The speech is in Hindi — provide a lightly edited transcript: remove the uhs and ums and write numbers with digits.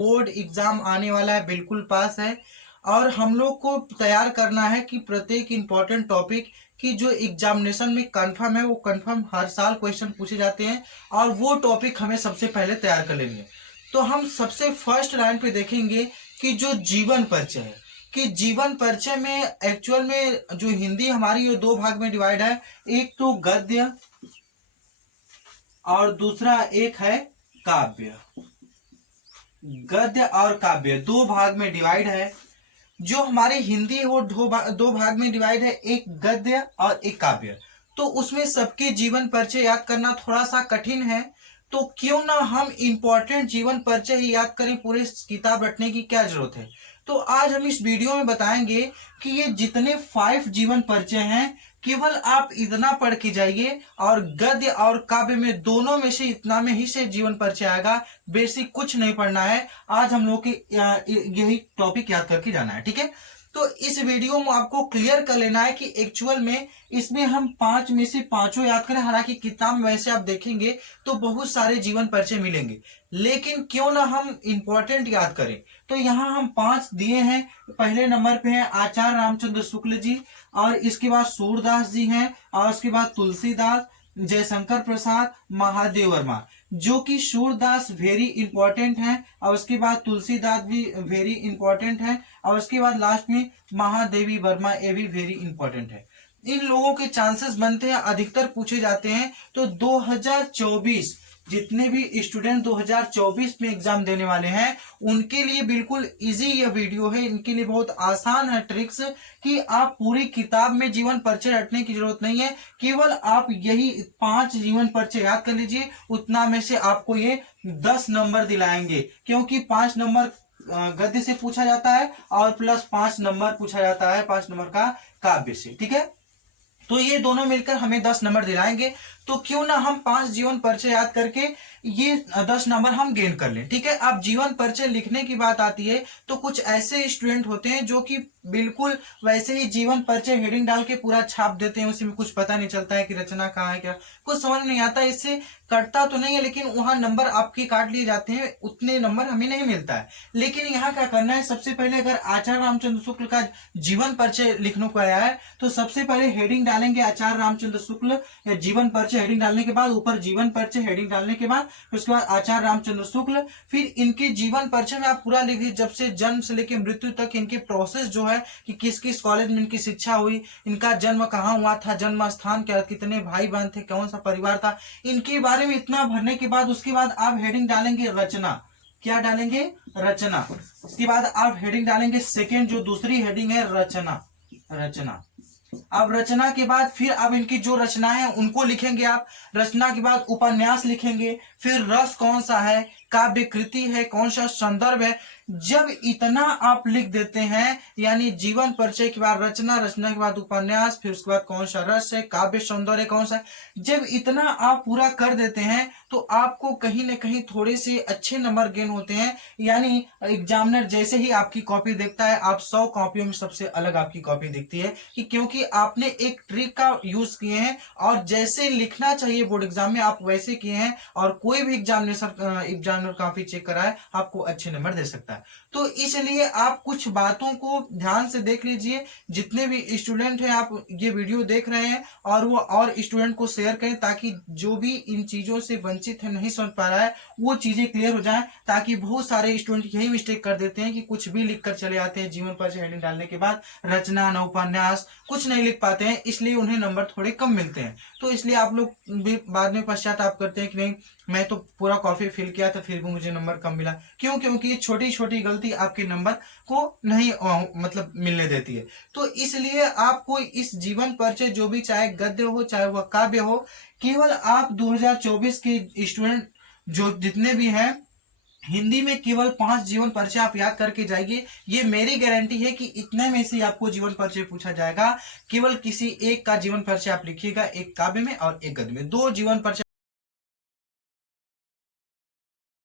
बोर्ड एग्जाम आने वाला है, बिल्कुल पास है। और हम लोग को तैयार करना है कि प्रत्येक इंपॉर्टेंट टॉपिक की जो एग्जामिनेशन में कंफर्म है वो कंफर्म हर साल क्वेश्चन पूछे जाते हैं, और वो टॉपिक हमें सबसे पहले तैयार कर लेंगे। तो हम सबसे फर्स्ट लाइन पे देखेंगे कि जो जीवन परिचय है, कि जीवन परिचय में एक्चुअल में जो हिंदी हमारी ये दो भाग में डिवाइड है, एक तो गद्य और दूसरा एक है काव्य। गद्य और काव्य दो भाग में डिवाइड है। जो हमारी हिंदी है वो दो भाग में डिवाइड है, एक गद्य और एक काव्य। तो उसमें सबके जीवन परिचय याद करना थोड़ा सा कठिन है, तो क्यों ना हम इंपॉर्टेंट जीवन परिचय ही याद करें, पूरी किताब रटने की क्या जरूरत है। तो आज हम इस वीडियो में बताएंगे कि ये जितने 5 जीवन परिचय हैं, केवल आप इतना पढ़ के जाइए, और गद्य और काव्य में दोनों में से इतना में ही से जीवन परिचय आएगा। बेसिक कुछ नहीं पढ़ना है, आज हम लोग यही टॉपिक याद करके जाना है, ठीक है। तो इस वीडियो में आपको क्लियर कर लेना है कि एक्चुअल में इसमें हम 5 में से पांचों याद करें। हालांकि किताब में वैसे आप देखेंगे तो बहुत सारे जीवन परिचय मिलेंगे, लेकिन क्यों ना हम इंपॉर्टेंट याद करें। तो यहाँ हम 5 दिए हैं। पहले नंबर पे है आचार्य रामचंद्र शुक्ल जी, और इसके बाद सूरदास जी हैं, और उसके बाद तुलसीदास, जयशंकर प्रसाद, महादेव वर्मा। जो कि सूरदास वेरी इंपॉर्टेंट है, और उसके बाद तुलसीदास भी वेरी इंपॉर्टेंट है, और उसके बाद लास्ट में महादेवी वर्मा, ये भी वेरी इंपॉर्टेंट है। इन लोगों के चांसेस बनते हैं, अधिकतर पूछे जाते हैं। तो 2024 जितने भी स्टूडेंट 2024 में एग्जाम देने वाले हैं उनके लिए बिल्कुल इजी ये वीडियो है, इनके लिए बहुत आसान है ट्रिक्स, कि आप पूरी किताब में जीवन परिचय रटने की जरूरत नहीं है। केवल आप यही 5 जीवन परिचय याद कर लीजिए, उतना में से आपको ये 10 नंबर दिलाएंगे, क्योंकि 5 नंबर गद्य से पूछा जाता है और प्लस 5 नंबर पूछा जाता है 5 नंबर का काव्य से, ठीक है। तो ये दोनों मिलकर हमें 10 नंबर दिलाएंगे। तो क्यों ना हम 5 जीवन परिचय याद करके ये 10 नंबर हम गेन कर लें, ठीक है। अब जीवन परिचय लिखने की बात आती है तो कुछ ऐसे स्टूडेंट होते हैं जो कि बिल्कुल वैसे ही जीवन परिचय हेडिंग डाल के पूरा छाप देते हैं, उसमें कुछ पता नहीं चलता है कि रचना कहाँ है, क्या कुछ समझ नहीं आता। इससे कटता तो नहीं है, लेकिन वहां नंबर आपके काट लिए जाते हैं, उतने नंबर हमें नहीं मिलता है। लेकिन यहाँ क्या करना है, सबसे पहले अगर आचार्य रामचंद्र शुक्ल का जीवन परिचय लिखने को आया है तो सबसे पहले हेडिंग डालेंगे आचार्य रामचंद्र शुक्ल या जीवन परिचय, हेडिंग डालने के बाद ऊपर जीवन परिचय हेडिंग डालने के बाद उसके बाद आचार्य रामचंद्र शुक्ल। फिर इनके जीवन परिचय में आप पूरा लिख दीजिए, जब से जन्म से लेकर मृत्यु तक इनके प्रोसेस जो है, कि किस किस कॉलेज में इनकी शिक्षा हुई, इनका जन्म कहाँ हुआ था, जन्म स्थान क्या, कितने भाई बहन थे, कौन सा परिवार था, इनके बारे में इतना भरने के बाद उसके बाद आप हेडिंग डालेंगे रचना। क्या डालेंगे? रचना। उसके बाद आप हेडिंग डालेंगे सेकेंड, जो दूसरी हेडिंग है रचना। रचना। अब रचना के बाद फिर अब इनकी जो रचनाएं हैं उनको लिखेंगे आप। रचना के बाद उपन्यास लिखेंगे, फिर रस कौन सा है, काव्य कृति है, कौन सा संदर्भ है। जब इतना आप लिख देते हैं, यानी जीवन परिचय के बाद रचना, रचना के बाद उपन्यास, फिर उसके बाद कौन सा रस है, काव्य सौंदर्य कौन सा है, जब इतना आप पूरा कर देते हैं तो आपको कहीं ना कहीं थोड़े से अच्छे नंबर गेन होते हैं। यानी एग्जामिनर जैसे ही आपकी कॉपी देखता है, आप 100 कॉपियों में सबसे अलग आपकी कॉपी दिखती है, कि क्योंकि आपने एक ट्रिक का यूज किए हैं, और जैसे लिखना चाहिए बोर्ड एग्जाम में आप वैसे किए हैं, और कोई भी एग्जामिनर कॉपी चेक कराए आपको अच्छे नंबर दे सकता है। तो इसलिए आप कुछ बातों को ध्यान से देख लीजिए। जितने भी स्टूडेंट हैं आप ये वीडियो देख रहे हैं, और वो और स्टूडेंट को शेयर करें, ताकि जो भी इन चीजों से वंचित है, नहीं समझ पा रहा है, वो चीजें क्लियर हो जाएं। ताकि बहुत सारे स्टूडेंट यही मिस्टेक कर देते हैं कि कुछ भी लिखकर चले आते हैं, जीवन परिचय हेडिंग डालने के बाद रचना न उपन्यास कुछ नहीं लिख पाते हैं, इसलिए उन्हें नंबर थोड़े कम मिलते हैं। तो इसलिए आप लोग भी बाद में पश्चाताप करते हैं कि नहीं, मैं तो पूरा कॉपी फिल किया था फिर भी मुझे नंबर कम मिला। क्यों? क्योंकि ये छोटी छोटी गलती आपके नंबर को नहीं मतलब मिलने देती है। तो इसलिए आपको इस जीवन परिचय, जो भी चाहे गद्य हो चाहे वह काव्य हो, केवल आप 2024 के स्टूडेंट जो जितने भी हैं, हिंदी में केवल 5 जीवन परिचय आप याद करके जाइए। ये मेरी गारंटी है कि इतने में से आपको जीवन परिचय पूछा जाएगा। केवल किसी एक का जीवन परिचय आप लिखिएगा, एक काव्य में और एक गद्य में, 2 जीवन परिचय